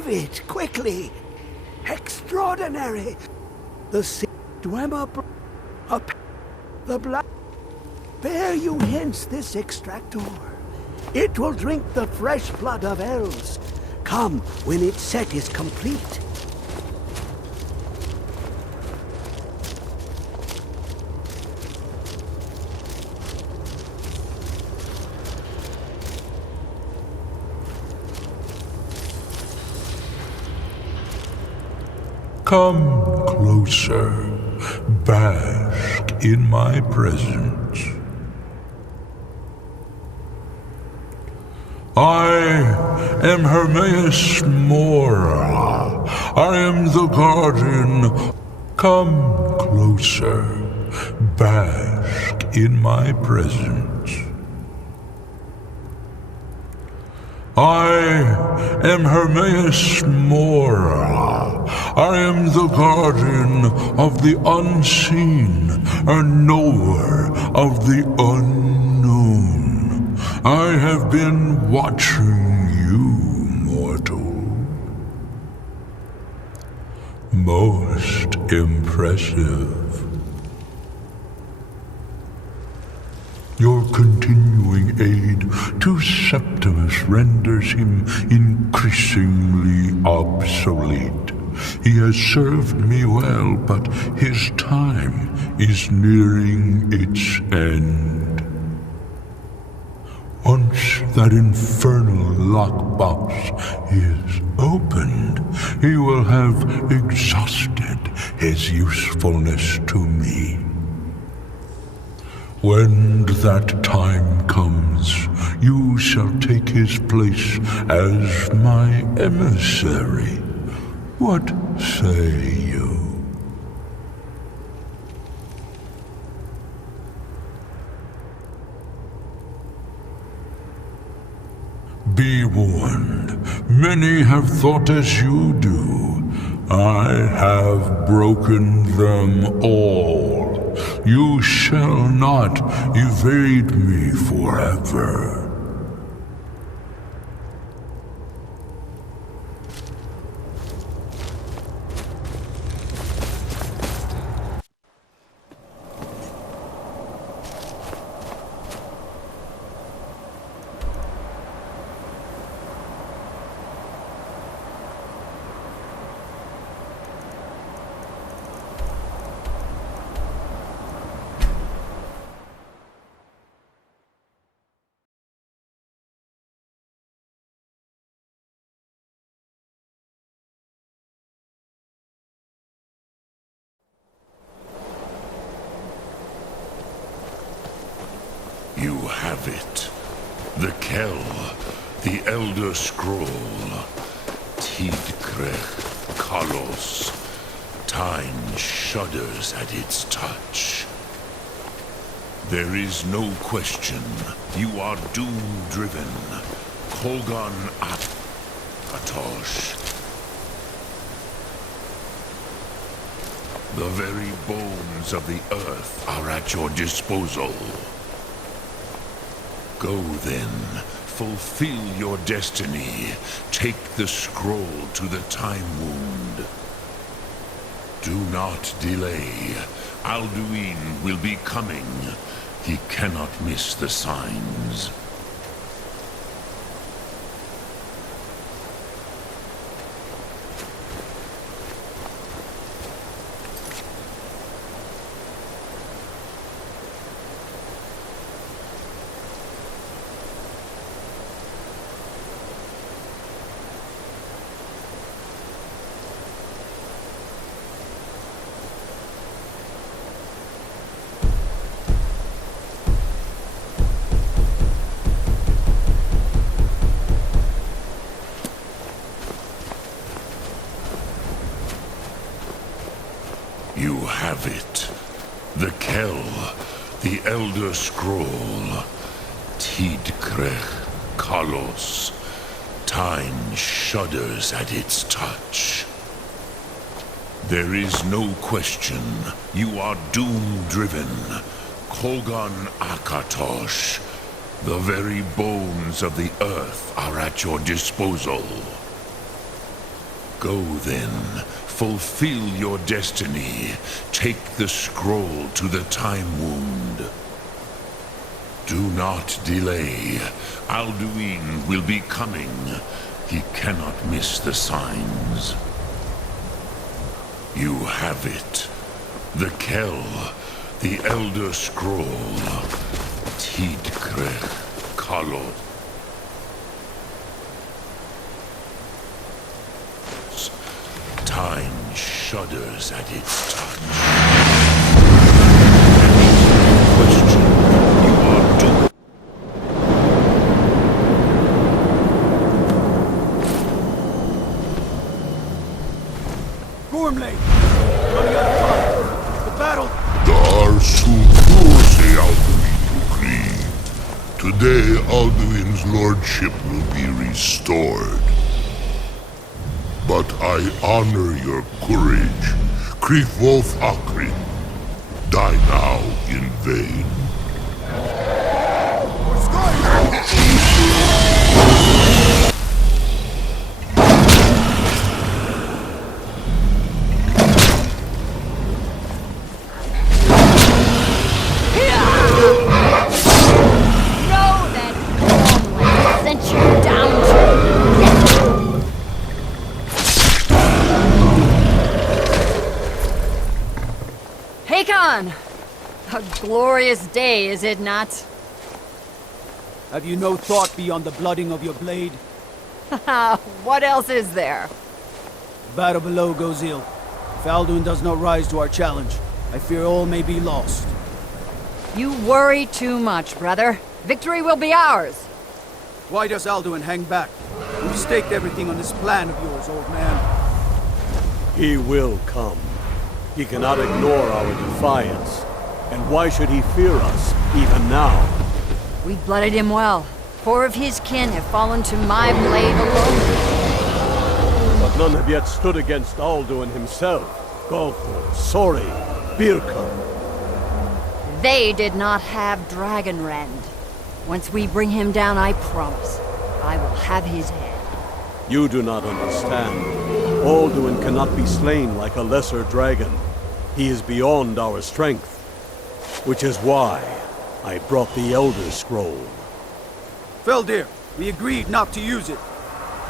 Vivid, quickly. Extraordinary. The sea dwemer up the black. Bear you hence this extractor. It will drink the fresh blood of elves. Come when its set is complete. Come closer, bask in my presence. I am Hermaeus Mora. I am the guardian. Come closer, bask in my presence. I am Hermaeus Mora. I am the guardian of the unseen, a knower of the unknown. I have been watching you, mortal. Most impressive. Your continuing aid to Septimus renders him increasingly obsolete. He has served me well, but his time is nearing its end. Once that infernal lockbox is opened, he will have exhausted his usefulness to me. When that time comes, you shall take his place as my emissary. What say you? Be warned, many have thought as you do. I have broken them all. You shall not evade me forever. You have it. The Kell, the Elder Scroll. Tidkrech Kalos. Time shudders at its touch. There is no question. You are doom-driven. Kogan Akatosh. The very bones of the earth are at your disposal. Go then, fulfill your destiny. Take the scroll to the Time Wound. Do not delay. Alduin will be coming. He cannot miss the signs. You have it. The Kell, the Elder Scroll. Tidkrech Kalos. Time shudders at its touch. There is no question. You are doom-driven. Kogan Akatosh. The very bones of the earth are at your disposal. Go then, fulfill your destiny. Take the scroll to the time wound. Do not delay. Alduin will be coming. He cannot miss the signs. You have it. The Kell, the Elder Scroll. Tidkrech Kalot. Time shudders at its touch. Question, you are doomed. Gormley! Running out of time! The battle! Dar Suprose Alduin Ukri. Today Alduin's lordship will be restored. But I honor your courage. Krithwolf Akrin. Die now in vain. For Skyrim! Know that Gormley sent you down to death. Hakon! A glorious day, is it not? Have you no thought beyond the blooding of your blade? What else is there? The battle below goes ill. If Alduin does not rise to our challenge, I fear all may be lost. You worry too much, brother. Victory will be ours. Why does Alduin hang back? We've staked everything on this plan of yours, old man. He will come. He cannot ignore our defiance. And why should he fear us, even now? We blooded him well. 4 of his kin have fallen to my blade alone. But none have yet stood against Alduin himself. Golfur, Sori, Birka. They did not have Dragonrend. Once we bring him down, I promise, I will have his head. You do not understand. Alduin cannot be slain like a lesser dragon. He is beyond our strength. Which is why I brought the Elder Scroll. Feldir, we agreed not to use it.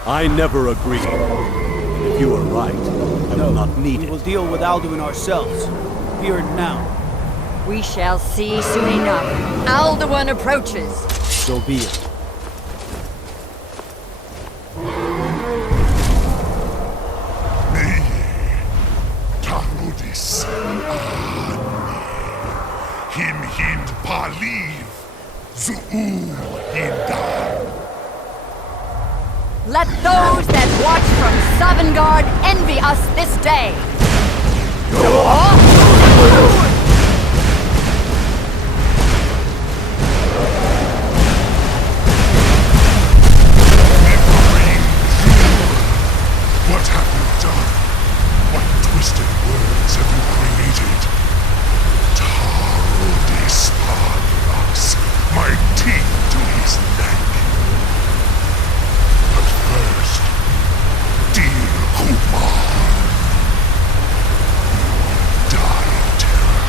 I never agreed. If you are right, I will not need We it. will deal with Alduin ourselves. Here and now. We shall see soon enough. Alduin approaches. So be it. Tarudis. Him hind paliv. Zuu hindar. Let those that watch from Sovngarde envy us this day. What have you done? What twisted words have you created? Tarudis Padras, my teeth to his neck. But first, dear Kumar, die in terror,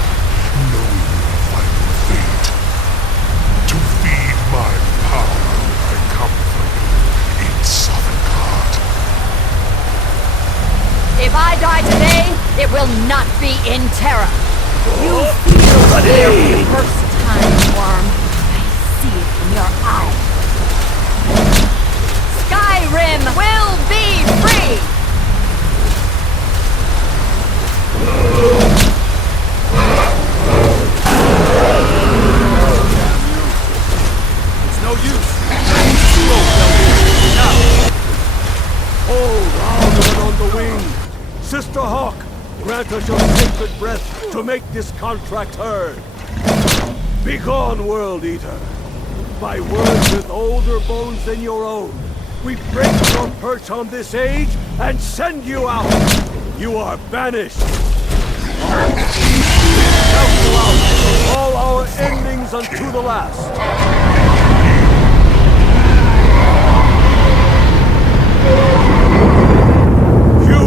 knowing your final fate. To feed my power, I come for you in Sovngarde. If I die today, it will not be in terror. You feel fear for the first time, Worm. I see it in your eyes. Skyrim will be free! It's no use. Slow, Feldir. Now. Hold Alduin on the wing! Sister Hawk, grant us your sacred breath to make this contract heard. Begone, World Eater! By words with older bones than your own, we break your perch on this age and send you out! You are banished! Count you out from all our endings unto the last! You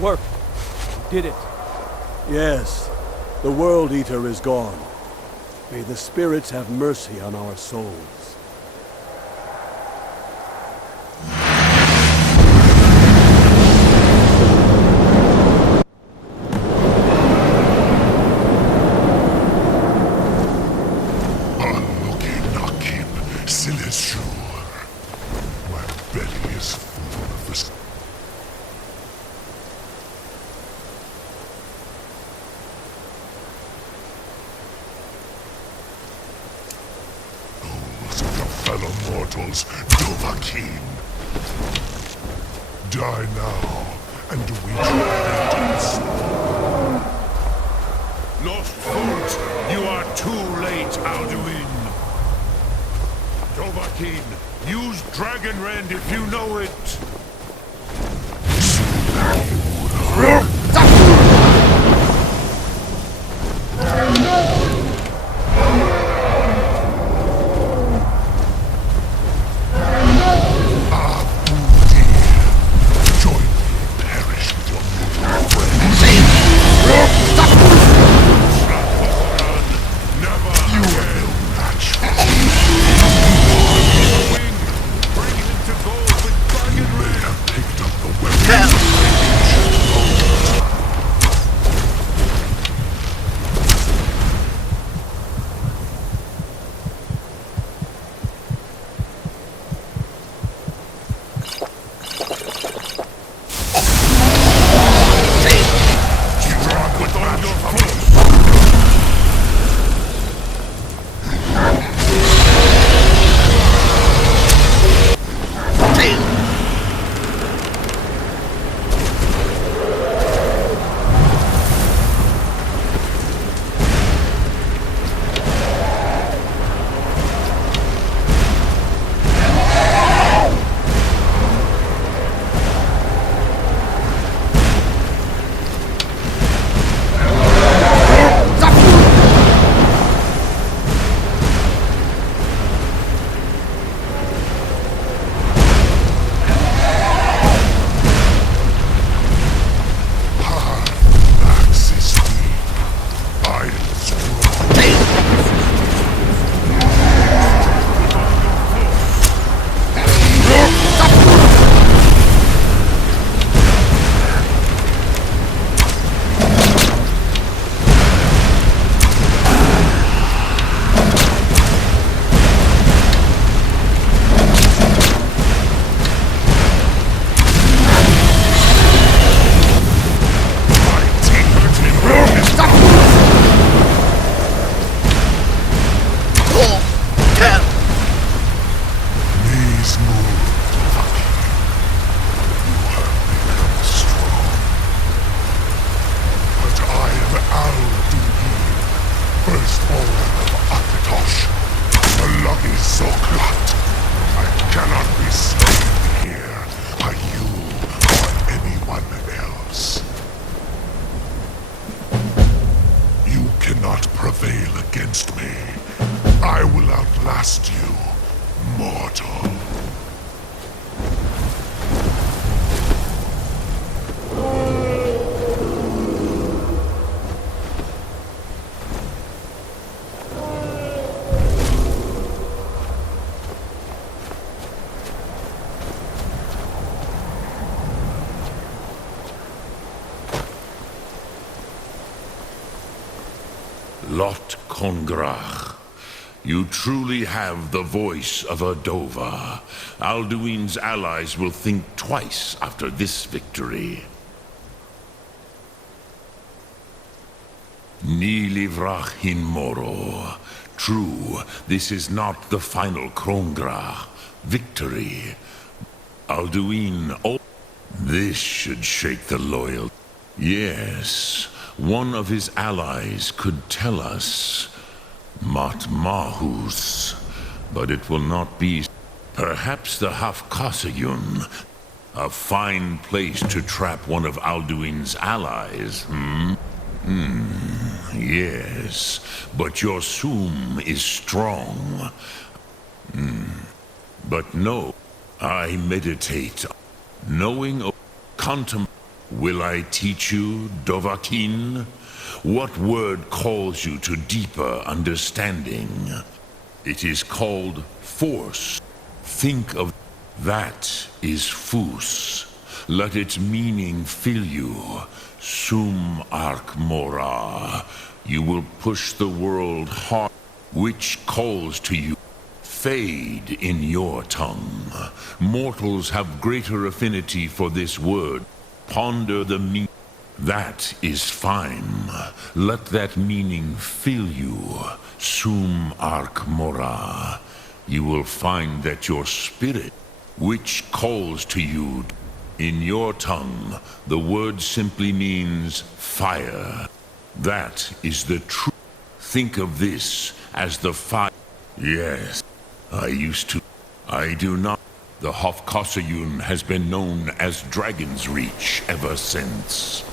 worked. We did it. Yes, the World Eater is gone. May the spirits have mercy on our souls. My belly is full of this. Souls of your fellow mortals, Dovahkiin. Die now, and await your vengeance. Lost Fort, you are too late, Alduin. Dovahkiin, use Dragon Rend if you know it. Join me and perish with your mortal friends. Never You are no match for wing. Bring him to gold with Dragon may Rend. have picked up the weapons of my ancient foes. Strike with all your force. Axe is weak. I am strong. My teeth Knees move, Dovahkiin. You have become strong. But I am Alduin, firstborn of Akatosh, the lucky Zoklat. I cannot be slain here by you or anyone else. You cannot prevail against me. I will outlast you, mortal. Lot Kongrach, you truly have the voice of a Dova. Alduin's allies will think twice after this victory. Ni livrach hin moro. True, this is not the final Kongrach victory. Alduin, this should shake the loyal. Yes, one of his allies could tell us. Matmahus, but it will not be. Perhaps the Hafkasayun, a fine place to trap one of Alduin's allies, yes, but your Sum is strong. But no, I meditate, knowing, contemplate. Will I teach you, Dovahkiin? What word calls you to deeper understanding? It is called force. Think of that is Fus. Let its meaning fill you. Sum Ark Mora. You will push the world hard, which calls to you. Fade in your tongue. Mortals have greater affinity for this word. Ponder the meaning. That is fine. Let that meaning fill you. Sum Ark Mora. You will find that your spirit, which calls to you, in your tongue, the word simply means fire. That is the truth. Think of this as the fire. Yes, I used to. I do not. The Hofkossayun has been known as Dragon's Reach ever since.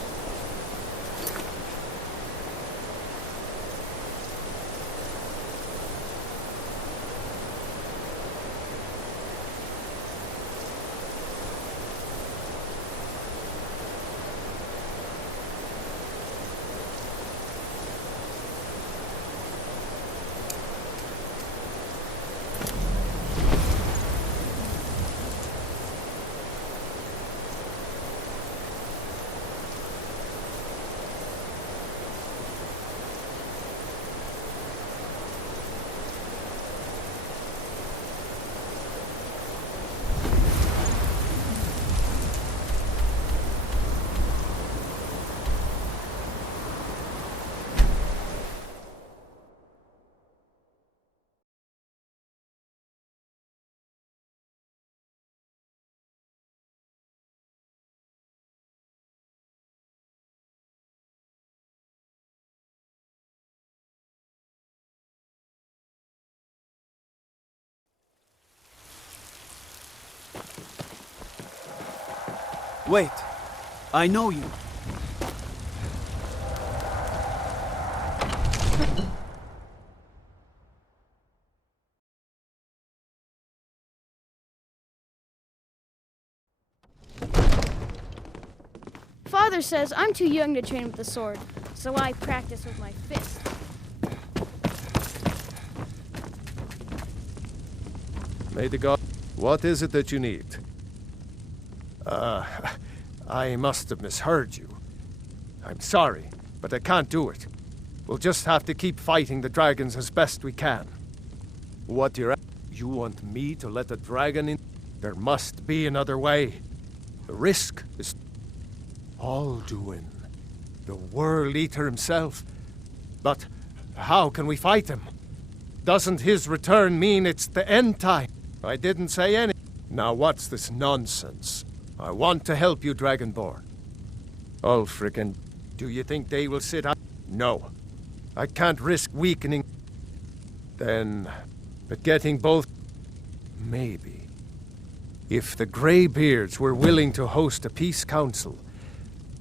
Wait, I know you. Father says I'm too young to train with the sword, so I practice with my fist. May the god... What is it that you need? I must have misheard you. I'm sorry, but I can't do it. We'll just have to keep fighting the dragons as best we can. What you're... You want me to let the dragon in? There must be another way. The risk is... Alduin, the World Eater himself. But how can we fight him? Doesn't his return mean it's the end time? I didn't say any. Now what's this nonsense? I want to help you, Dragonborn. Ulfric and... Do you think they will sit out? No. I can't risk weakening... Then... But getting both... Maybe. If the Greybeards were willing to host a peace council,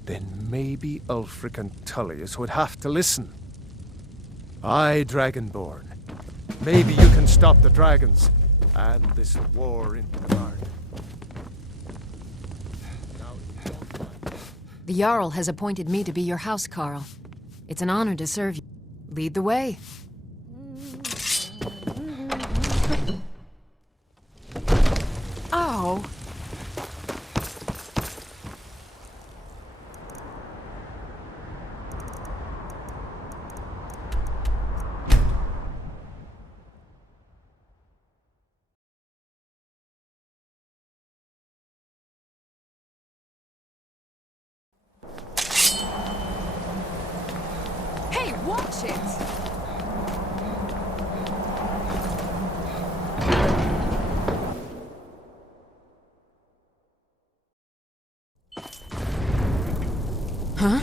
then maybe Ulfric and Tullius would have to listen. Aye, Dragonborn. Maybe you can stop the dragons and this war in the garden. The Jarl has appointed me to be your housecarl. It's an honor to serve you. Lead the way. Oh. Hey, watch it! Huh?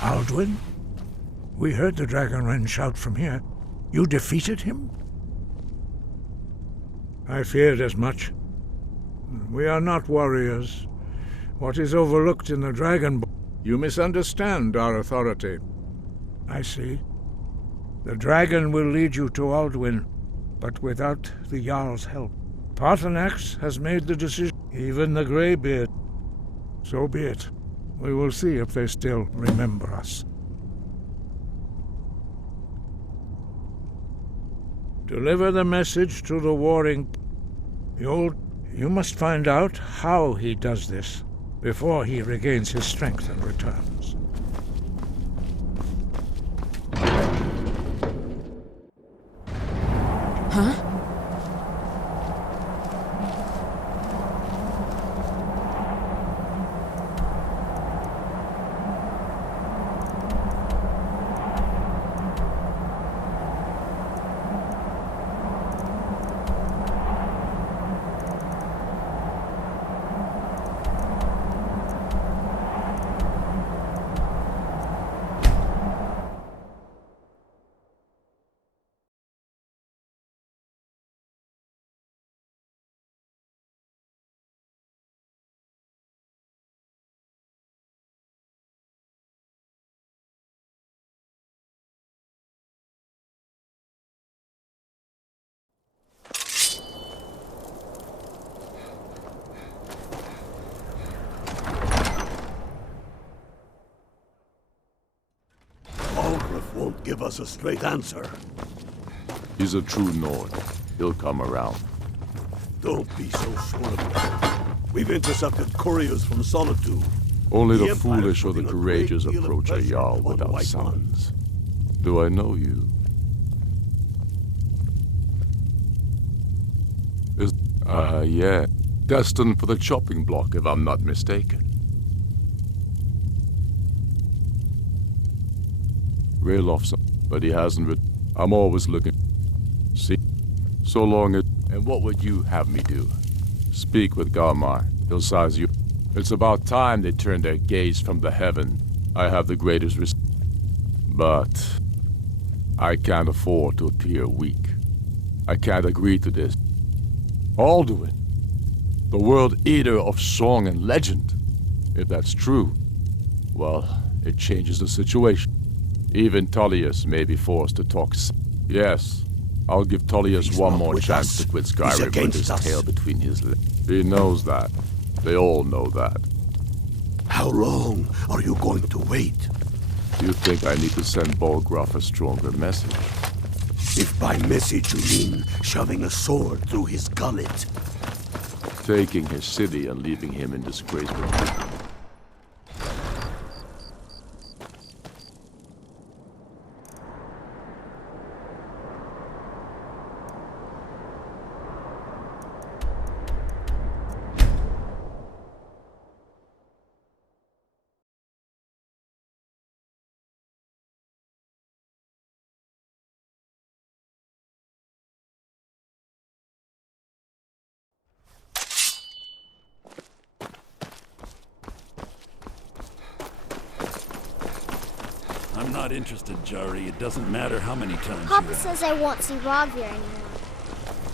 Alduin? We heard the Dragonren shout from here. You defeated him? I feared as much. We are not warriors. What is overlooked in the Dragon... You misunderstand our authority. I see. The dragon will lead you to Alduin, but without the Jarl's help. Paarthurnax has made the decision, even the Greybeard. So be it. We will see if they still remember us. Deliver the message to the warring... You must find out how he does this before he regains his strength and returns. Huh? Algrif won't give us a straight answer. He's a true Nord. He'll come around. Don't be so sure of it. We've intercepted couriers from Solitude. Only the Empire foolish or the putting a great courageous deal of approach a pressure Jarl upon the without White summons. Do I know you? Yeah. Destined for the chopping block, if I'm not mistaken. Raylof's, but he hasn't I'm always looking. See? So long it... And what would you have me do? Speak with Galmar. He'll size you. It's about time they turn their gaze from the heaven. I have the greatest respect. But... I can't afford to appear weak. I can't agree to this. Alduin, the world eater of song and legend. If that's true, well, it changes the situation. Even Tullius may be forced to talk. Yes, I'll give Tullius He's one not more with chance us. to quit He's Skyrim with against his us. tail between his legs. He knows that. They all know that. How long are you going to wait? You think I need to send Bolgraf a stronger message? If by message you mean shoving a sword through his gullet. Taking his city and leaving him in disgrace with me. I'm not interested, Jari. It doesn't matter how many times Papa you ask. says I won't see Rogvir anymore.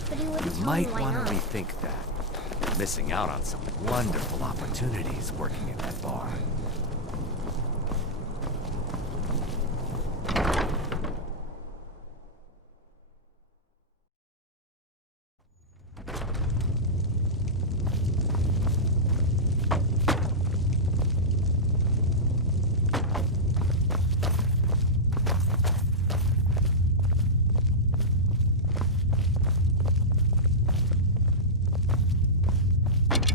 But he wouldn't You tell me might why want not. to rethink that. You're missing out on some wonderful opportunities working at that bar.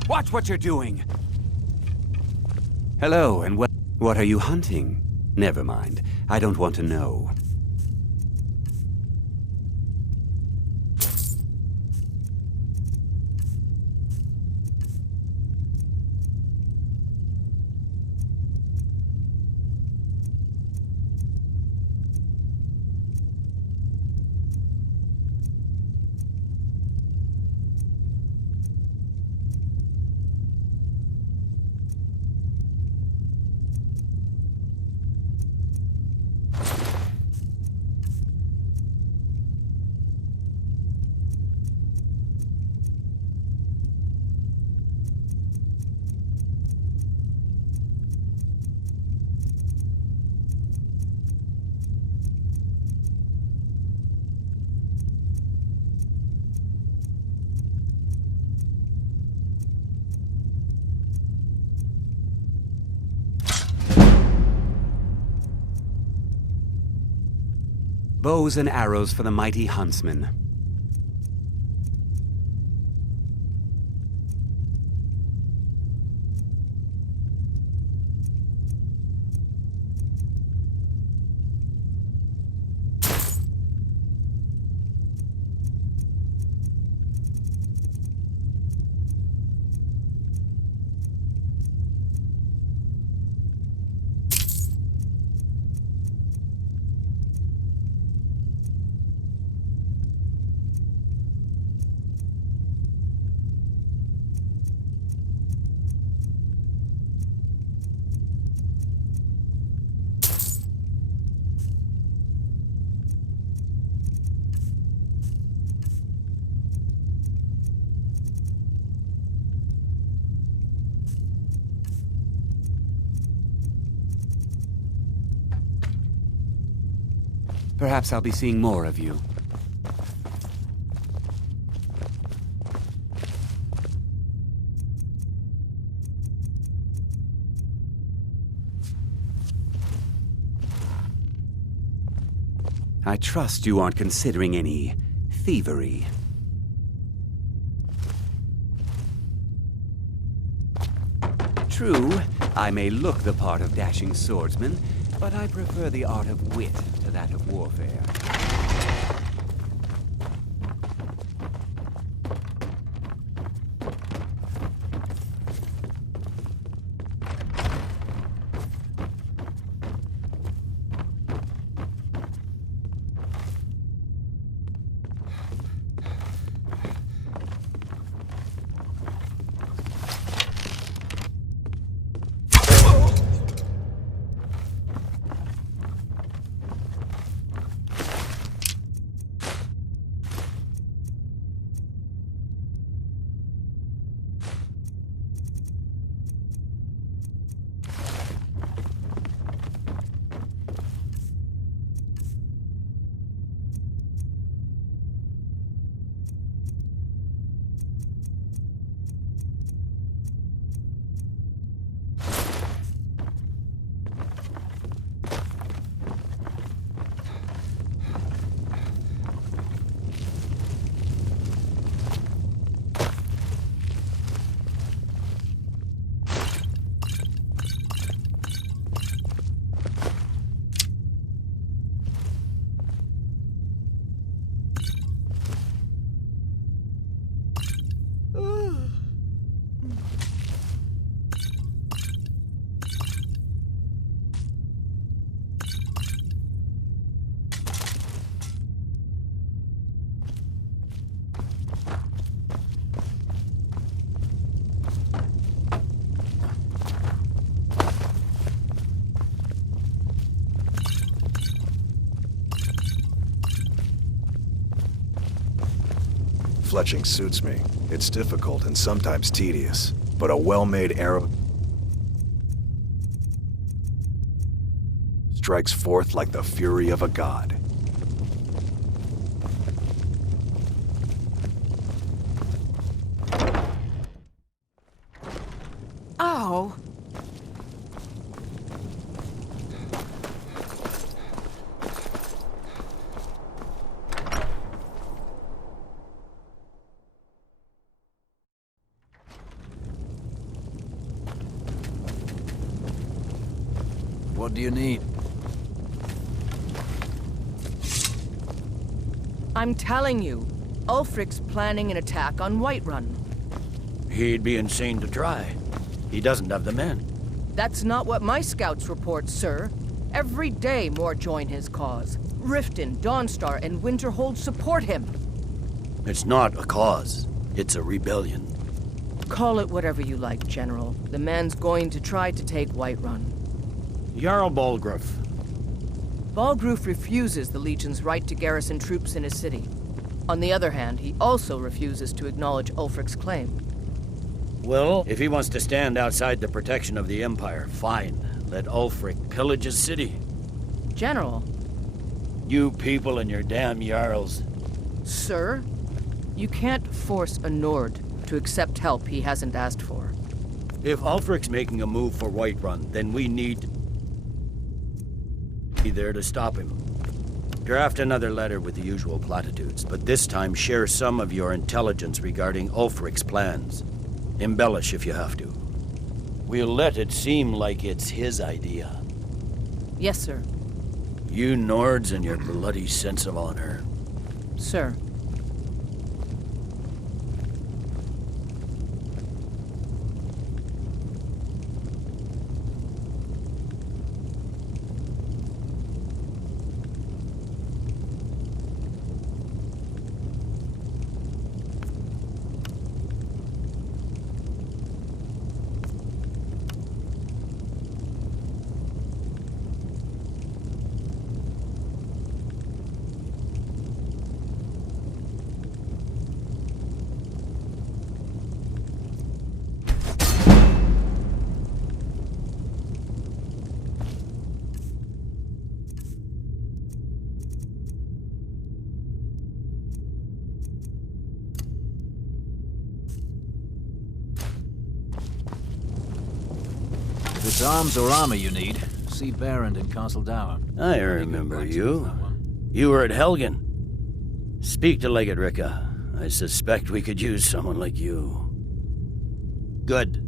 Watch what you're doing! Hello, and what are you hunting? Never mind. I don't want to know. Bows and arrows for the mighty huntsman. Perhaps I'll be seeing more of you. I trust you aren't considering any thievery. True, I may look the part of dashing swordsman, but I prefer the art of wit to that of warfare. Fletching suits me. It's difficult and sometimes tedious, but a well-made arrow strikes forth like the fury of a god. Ow! What do you need? I'm telling you, Ulfric's planning an attack on Whiterun. He'd be insane to try. He doesn't have the men. That's not what my scouts report, sir. Every day more join his cause. Riften, Dawnstar, and Winterhold support him. It's not a cause. It's a rebellion. Call it whatever you like, General. The man's going to try to take Whiterun. Jarl Balgruuf. Balgruuf refuses the Legion's right to garrison troops in his city. On the other hand, he also refuses to acknowledge Ulfric's claim. Well, if he wants to stand outside the protection of the Empire, fine. Let Ulfric pillage his city. General. You people and your damn Jarls. Sir, you can't force a Nord to accept help he hasn't asked for. If Ulfric's making a move for Whiterun, then we need to be there to stop him. Draft another letter with the usual platitudes, but this time share some of your intelligence regarding Ulfric's plans. Embellish if you have to. We'll let it seem like it's his idea. Yes, sir. You Nords and your bloody sense of honor. Sir. If it's arms or armor you need, see Barrand in Castle Dower. I remember you. You were at Helgen. Speak to Legate Ricka. I suspect we could use someone like you. Good.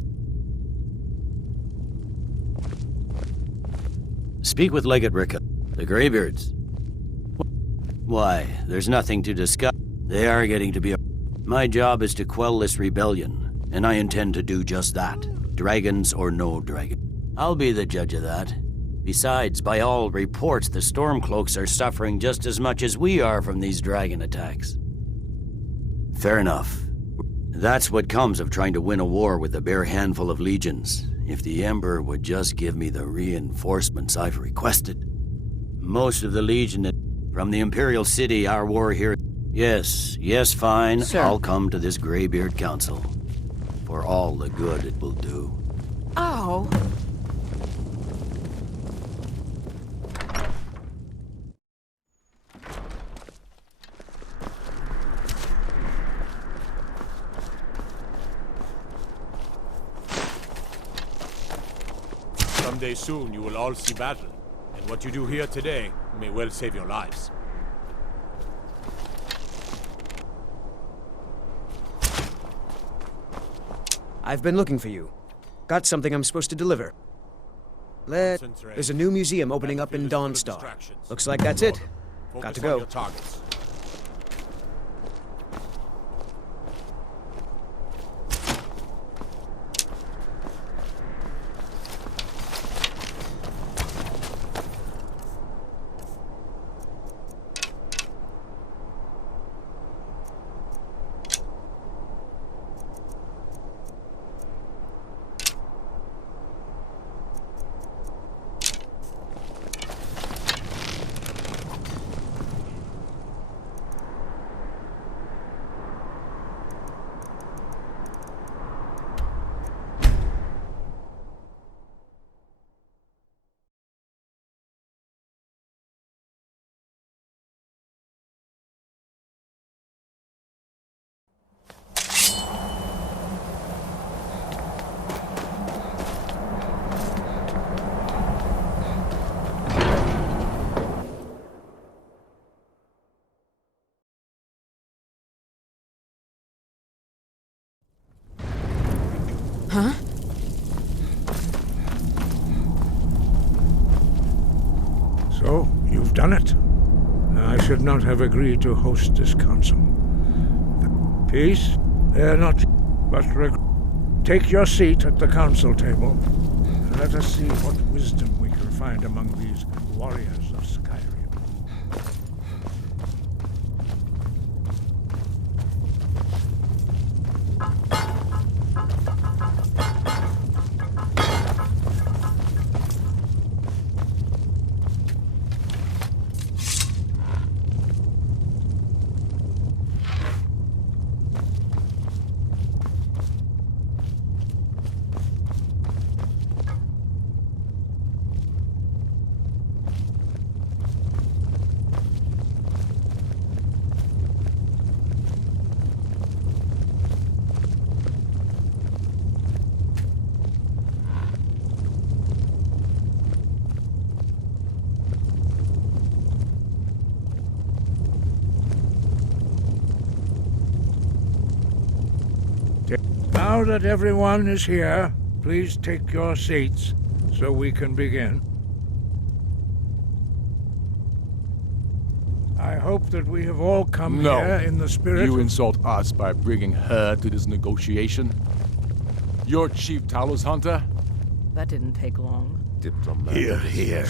Speak with Legate Ricka. The Greybeards. Why, there's nothing to discuss. They are getting to be a... My job is to quell this rebellion, and I intend to do just that. Dragons or no dragon. I'll be the judge of that. Besides, by all reports, the Stormcloaks are suffering just as much as we are from these dragon attacks. Fair enough. That's what comes of trying to win a war with a bare handful of legions. If the Emperor would just give me the reinforcements I've requested. Most of the legion from the Imperial City, our war here... Yes, fine. Sir. I'll come to this Greybeard Council. For all the good it will do. Oh. Someday soon you will all see battle, and what you do here today may well save your lives. I've been looking for you. Got something I'm supposed to deliver. There's a new museum opening up in Dawnstar. Looks like that's it. Got to go. Huh? So, you've done it. I should not have agreed to host this council. The peace? They're not... But take your seat at the council table, and let us see what wisdom we can find among these warriors of Skyrim. Now that everyone is here, please take your seats so we can begin. I hope that we have all come here in the spirit You of... insult us by bringing her to this negotiation? You're Chief Talos Hunter? That didn't take long. Here, here.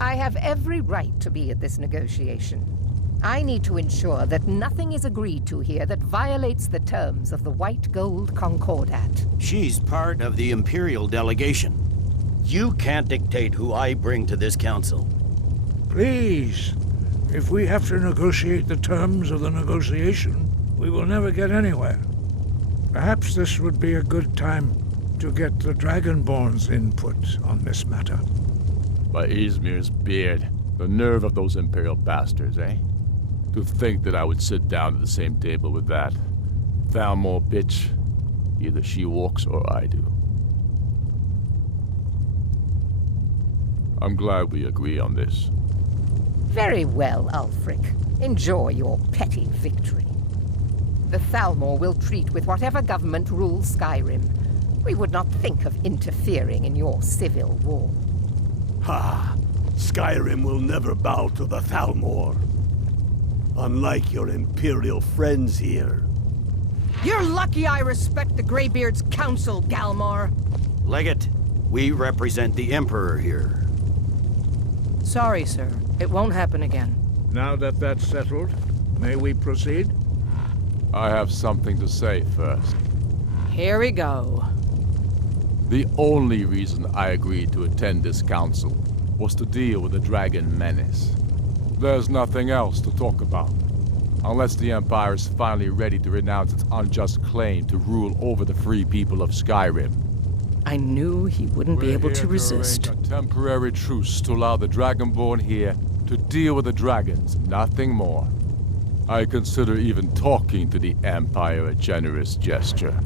I have every right to be at this negotiation. I need to ensure that nothing is agreed to here that violates the terms of the White Gold Concordat. She's part of the Imperial delegation. You can't dictate who I bring to this council. Please, if we have to negotiate the terms of the negotiation, we will never get anywhere. Perhaps this would be a good time to get the Dragonborn's input on this matter. By Izmir's beard, the nerve of those Imperial bastards, eh? To think that I would sit down at the same table with that Thalmor bitch. Either she walks or I do. I'm glad we agree on this. Very well, Ulfric. Enjoy your petty victory. The Thalmor will treat with whatever government rules Skyrim. We would not think of interfering in your civil war. Ha! Skyrim will never bow to the Thalmor. Unlike your Imperial friends here. You're lucky I respect the Greybeard's counsel, Galmar. Legate, we represent the Emperor here. Sorry, sir. It won't happen again. Now that that's settled, may we proceed? I have something to say first. Here we go. The only reason I agreed to attend this council was to deal with the dragon menace. There's nothing else to talk about. Unless the Empire is finally ready to renounce its unjust claim to rule over the free people of Skyrim. I knew he wouldn't be able to resist. Arrange a temporary truce to allow the Dragonborn here to deal with the dragons, nothing more. I consider even talking to the Empire a generous gesture.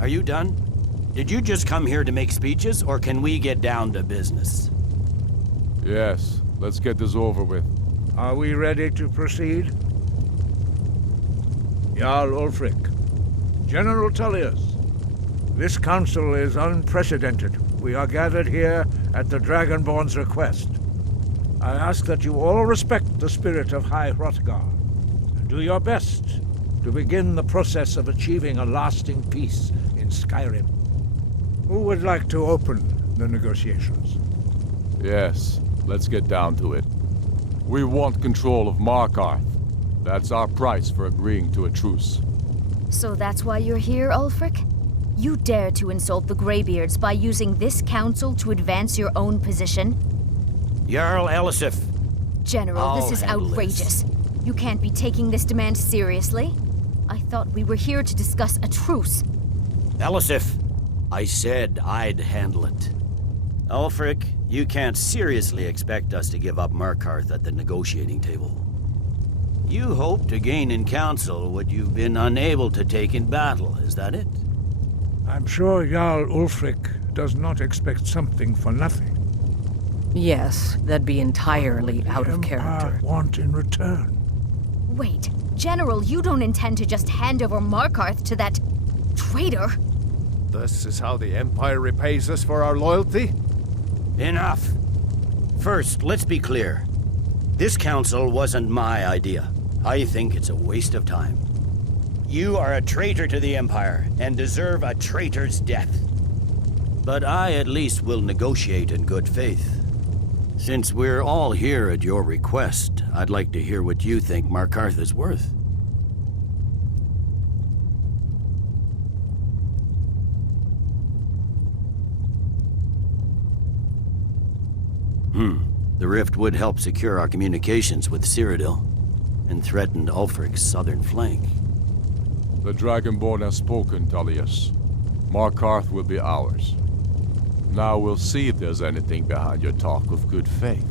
Are you done? Did you just come here to make speeches, or can we get down to business? Yes, let's get this over with. Are we ready to proceed? Jarl Ulfric, General Tullius, this council is unprecedented. We are gathered here at the Dragonborn's request. I ask that you all respect the spirit of High Hrothgar, and do your best to begin the process of achieving a lasting peace in Skyrim. Who would like to open the negotiations? Yes, let's get down to it. We want control of Markarth. That's our price for agreeing to a truce. So that's why you're here, Ulfric? You dare to insult the Greybeards by using this council to advance your own position? Jarl Elisif. General, this is outrageous. You can't be taking this demand seriously. I thought we were here to discuss a truce. Elisif, I said I'd handle it. Ulfric, you can't seriously expect us to give up Markarth at the negotiating table. You hope to gain in council what you've been unable to take in battle, is that it? I'm sure Jarl Ulfric does not expect something for nothing. Yes, that'd be entirely out of character. Want in return. Wait, General, you don't intend to just hand over Markarth to that traitor? This is how the Empire repays us for our loyalty? Enough. First, let's be clear. This council wasn't my idea. I think it's a waste of time. You are a traitor to the Empire and deserve a traitor's death. But I at least will negotiate in good faith. Since we're all here at your request, I'd like to hear what you think Markarth is worth. The rift would help secure our communications with Cyrodiil, and threatened Ulfric's southern flank. The Dragonborn has spoken, Tullius. Markarth will be ours. Now we'll see if there's anything behind your talk of good faith.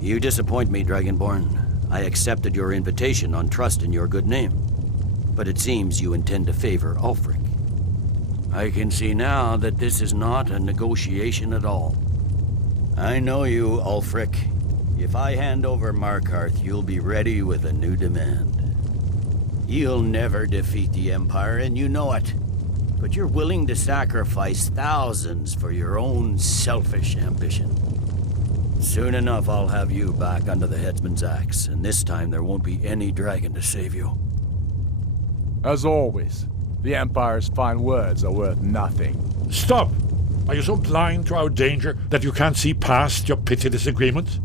You disappoint me, Dragonborn. I accepted your invitation on trust in your good name. But it seems you intend to favor Ulfric. I can see now that this is not a negotiation at all. I know you, Ulfric. If I hand over Markarth, you'll be ready with a new demand. You'll never defeat the Empire, and you know it. But you're willing to sacrifice thousands for your own selfish ambition. Soon enough, I'll have you back under the headsman's axe, and this time there won't be any dragon to save you. As always, the Empire's fine words are worth nothing. Stop! Are you so blind to our danger that you can't see past your petty disagreements?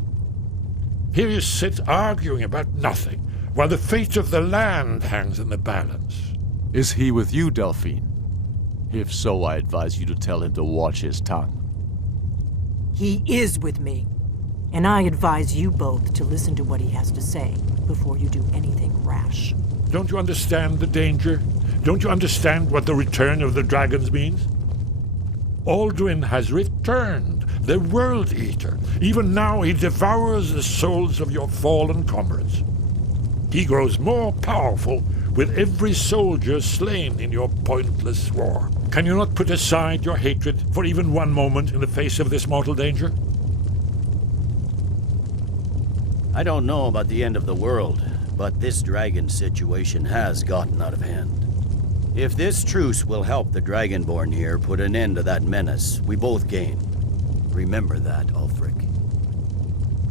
Here you sit arguing about nothing, while the fate of the land hangs in the balance. Is he with you, Delphine? If so, I advise you to tell him to watch his tongue. He is with me, and I advise you both to listen to what he has to say before you do anything rash. Don't you understand the danger? Don't you understand what the return of the dragons means? Alduin has returned, the World Eater. Even now he devours the souls of your fallen comrades. He grows more powerful with every soldier slain in your pointless war. Can you not put aside your hatred for even one moment in the face of this mortal danger? I don't know about the end of the world, but this dragon situation has gotten out of hand. If this truce will help the Dragonborn here put an end to that menace, we both gain. Remember that, Ulfric.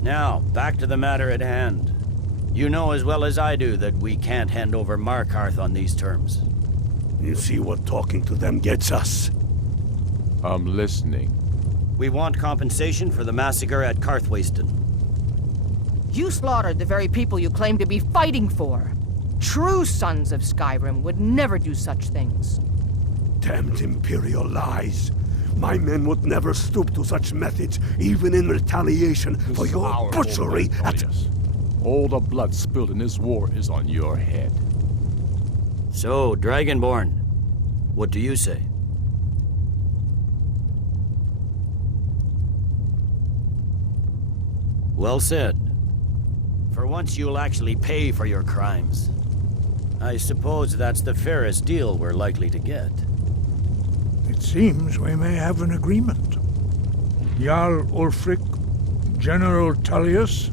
Now, back to the matter at hand. You know as well as I do that we can't hand over Markarth on these terms. You see what talking to them gets us? I'm listening. We want compensation for the massacre at Karthwasten. You slaughtered the very people you claim to be fighting for. True sons of Skyrim would never do such things. Damned Imperial lies. My men would never stoop to such methods, even in retaliation for your butchery at... All the blood spilled in this war is on your head. So, Dragonborn, what do you say? Well said. For once you'll actually pay for your crimes. I suppose that's the fairest deal we're likely to get. It seems we may have an agreement. Jarl Ulfric, General Tullius,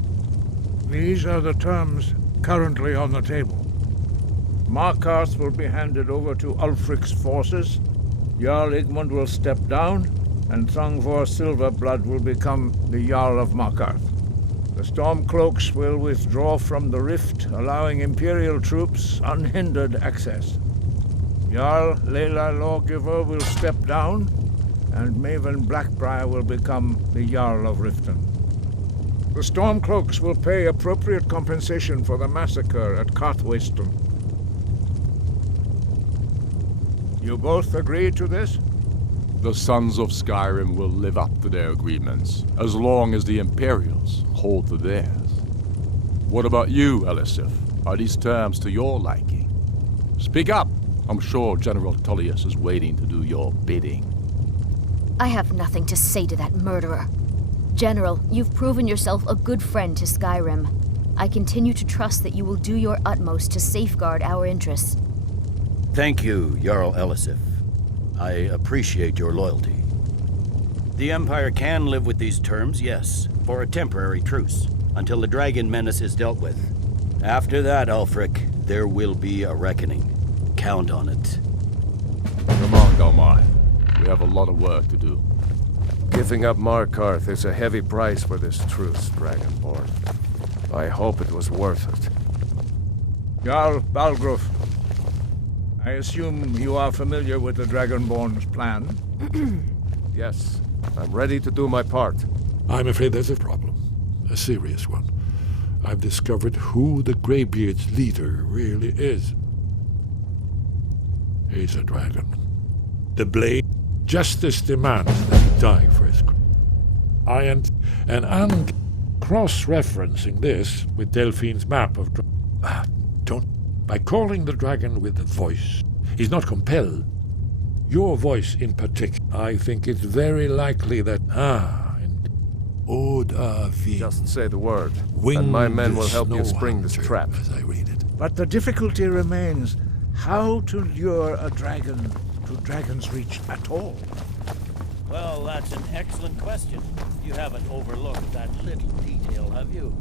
these are the terms currently on the table. Markarth will be handed over to Ulfric's forces, Jarl Igmund will step down, and Thungvor Silverblood will become the Jarl of Markarth. The Stormcloaks will withdraw from the rift, allowing Imperial troops unhindered access. Jarl Layla Lawgiver will step down, and Maven Blackbriar will become the Jarl of Riften. The Stormcloaks will pay appropriate compensation for the massacre at Karthwasten. You both agree to this? The Sons of Skyrim will live up to their agreements, as long as the Imperials hold to theirs. What about you, Elisif? Are these terms to your liking? Speak up! I'm sure General Tullius is waiting to do your bidding. I have nothing to say to that murderer. General, you've proven yourself a good friend to Skyrim. I continue to trust that you will do your utmost to safeguard our interests. Thank you, Jarl Elisif. I appreciate your loyalty. The Empire can live with these terms, yes, for a temporary truce, until the dragon menace is dealt with. After that, Ulfric, there will be a reckoning. Count on it. Come on, Galmar. We have a lot of work to do. Giving up Markarth is a heavy price for this truce, Dragonborn. I hope it was worth it. Jarl Balgruf, I assume you are familiar with the Dragonborn's plan? Yes, I'm ready to do my part. I'm afraid there's a problem. A serious one. I've discovered who the Greybeard's leader really is. He's a dragon. The blade. Justice demands that he die for his crime. And I'm cross-referencing this with Delphine's map of by calling the dragon with the voice. He's not compelled. Your voice in particular. I think it's very likely that Just say the word, and my men will help you spring this trap. As I read it. But the difficulty remains how to lure a dragon to Dragon's Reach at all. Well, that's an excellent question. You haven't overlooked that little detail, have you?